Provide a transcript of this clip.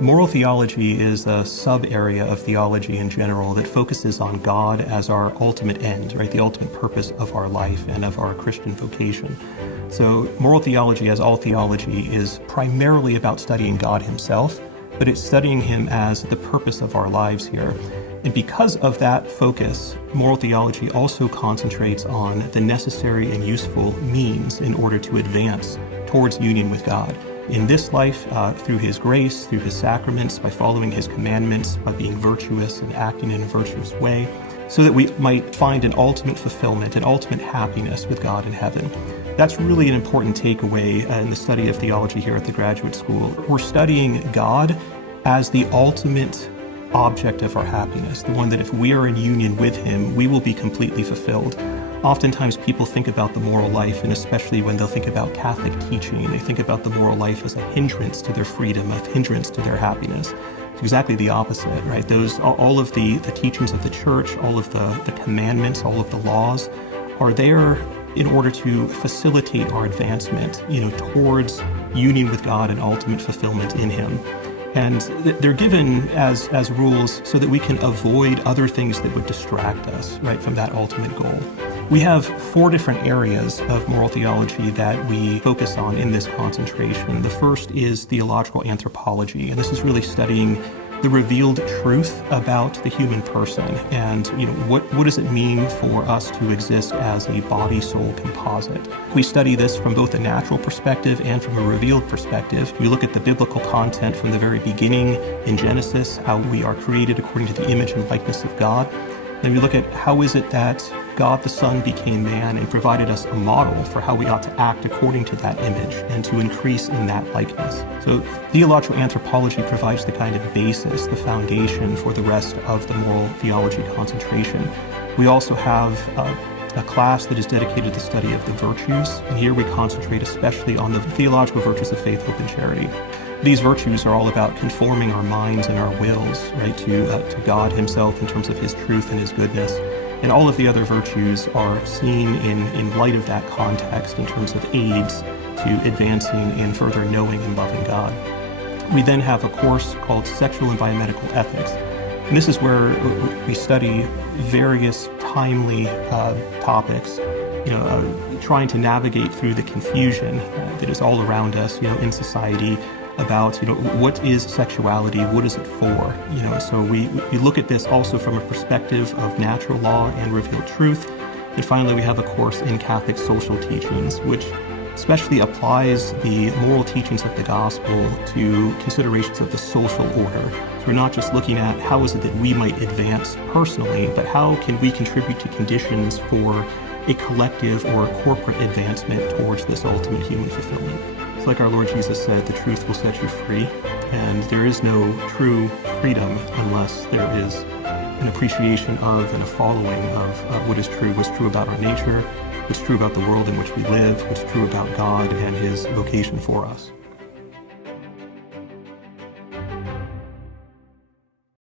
Moral theology is a sub-area of theology in general that focuses on God as our ultimate end, right? The ultimate purpose of our life and of our Christian vocation. So moral theology, as all theology, is primarily about studying God himself, but it's studying him as the purpose of our lives here. And because of that focus, moral theology also concentrates on the necessary and useful means in order to advance towards union with God. In this life, through his grace, through his sacraments, by following his commandments, by being virtuous and acting in a virtuous way, so that we might find an ultimate fulfillment, an ultimate happiness with God in heaven. That's really an important takeaway in the study of theology here at the graduate school. We're studying God as the ultimate object of our happiness, the one that if we are in union with him, we will be completely fulfilled. Oftentimes people think about the moral life, and especially when they'll think about Catholic teaching, they think about the moral life as a hindrance to their freedom, a hindrance to their happiness. It's exactly the opposite, right? All of the teachings of the church, all of the commandments, all of the laws are there in order to facilitate our advancement, towards union with God and ultimate fulfillment in him. And they're given as rules so that we can avoid other things that would distract us, right, from that ultimate goal. We have 4 different areas of moral theology that we focus on in this concentration. The first is theological anthropology, and this is really studying the revealed truth about the human person and what does it mean for us to exist as a body-soul composite. We study this from both a natural perspective and from a revealed perspective. We look at the biblical content from the very beginning in Genesis, how we are created according to the image and likeness of God. Then we look at how is it that God the Son became man and provided us a model for how we ought to act according to that image and to increase in that likeness. So theological anthropology provides the kind of basis, the foundation for the rest of the moral theology concentration. We also have a class that is dedicated to the study of the virtues, and here we concentrate especially on the theological virtues of faith, hope, and charity. These virtues are all about conforming our minds and our wills, right, to God himself in terms of his truth and his goodness. And all of the other virtues are seen in light of that context in terms of aids to advancing and further knowing and loving God. We then have a course called Sexual and Biomedical Ethics. And this is where we study various timely topics, trying to navigate through the confusion that is all around us, in society, about what is sexuality, what is it for, so we look at this also from a perspective of natural law and revealed truth. And finally we have a course in Catholic social teachings, which especially applies the moral teachings of the gospel to considerations of the social order. So we're not just looking at how is it that we might advance personally, but how can we contribute to conditions for a collective or a corporate advancement towards this ultimate human fulfillment. It's like our Lord Jesus said, the truth will set you free, and there is no true freedom unless there is an appreciation of and a following of what is true, what's true about our nature, what's true about the world in which we live, what's true about God and his vocation for us.